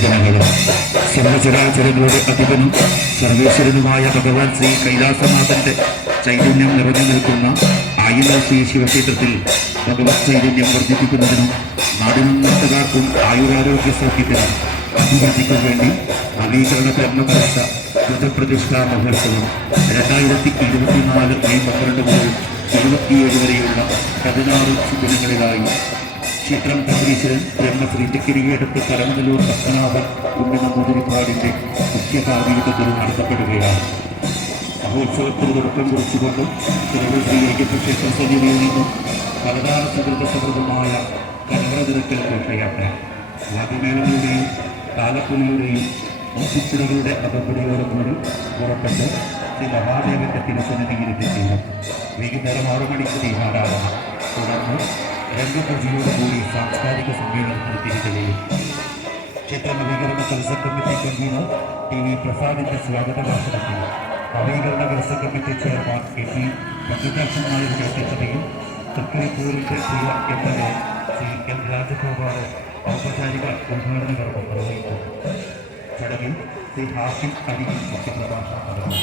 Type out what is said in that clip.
ഭജനകളും സർവചരാചരങ്ങളുടെ അധിപനും സർവേശ്വരനുമായ ഭഗവാൻ ശ്രീ കൈലാസനാഥന്റെ ചൈതന്യം നിറഞ്ഞു നിൽക്കുന്ന ആയില ശ്രീ ശിവക്ഷേത്രത്തിൽ ഭഗവത് ചൈതന്യം വർദ്ധിപ്പിക്കുന്നതിനും നാടിനും നാട്ടുകാർക്കും ആയുരാരോഗ്യ സൗഖ്യത്തിനും അഭിവൃദ്ധിക്കും വേണ്ടി നവീകരണ ധർമ്മകർഷ ബുദ്ധപ്രതിഷ്ഠാ മഹോത്സവം 2024 മെയ് 12 മുതൽ 27 വരെയുള്ള 16 ദിനങ്ങളിലായി ക്ഷേത്രം തന്ത്രീശ്വരൻ ബ്രഹ്മശ്രീ തെക്കിരിയേടത്ത് കരമനല്ലൂർ പത്മനാഭൻ ഉണ്ണി നമ്പൂതിരിപ്പാടിന്റെ മുഖ്യ കാർമ്മികത്വത്തിൽ നടത്തപ്പെടുകയാണ്. മഹോത്സവത്തിന് തുടക്കം കുറിച്ചുകൊണ്ട് ശ്രീ അയ്യപ്പ ക്ഷേത്ര സന്നിധിയിൽ നിന്നും പലതാര സുഹൃത സമൃദ്ധമായ കലവറതിരക്കൽ ഘോഷയാത്ര വാദ്യമേളങ്ങളുടെയും താലപ്പുലിയുടെയും മൂച്ചിപ്പുടികളുടെ അകമ്പടിയോടുകൂടി പുറപ്പെട്ട് ശ്രീ മഹാദേവന്റെ തിരുസന്നിധിയിൽ എത്തിച്ചേരും. വൈകുന്നേരം 6 മണിക്ക് തീരാടാണ്. തുടർന്ന് രംഗപൂജയോടുകൂടി സാംസ്കാരിക സമ്മേളനത്തിന് തിരികെയും ക്ഷേത്ര നവീകരണ കൽസ കമ്മിറ്റി കൺവീനർ TV പ്രസാദിന്റെ സ്വാഗത ഭാഷണത്തിൽ നവീകരണ കൽസ കമ്മിറ്റി ചെയർമാൻ KP പഞ്ചദാക്ഷൻ നായരുടെ അധ്യക്ഷതയിൽ തൃക്കരിപ്പൂരിന്റെ പ്രിയ MLA ശ്രീ M രാജഗോപാൽ ഔപചാരിക ഉദ്ഘാടന കർമ്മം നിർവഹിച്ചു. ചടങ്ങിൽ ശ്രീ ഹാഷിം അലി മുഖ്യപ്രഭാഷണം നടന്നു.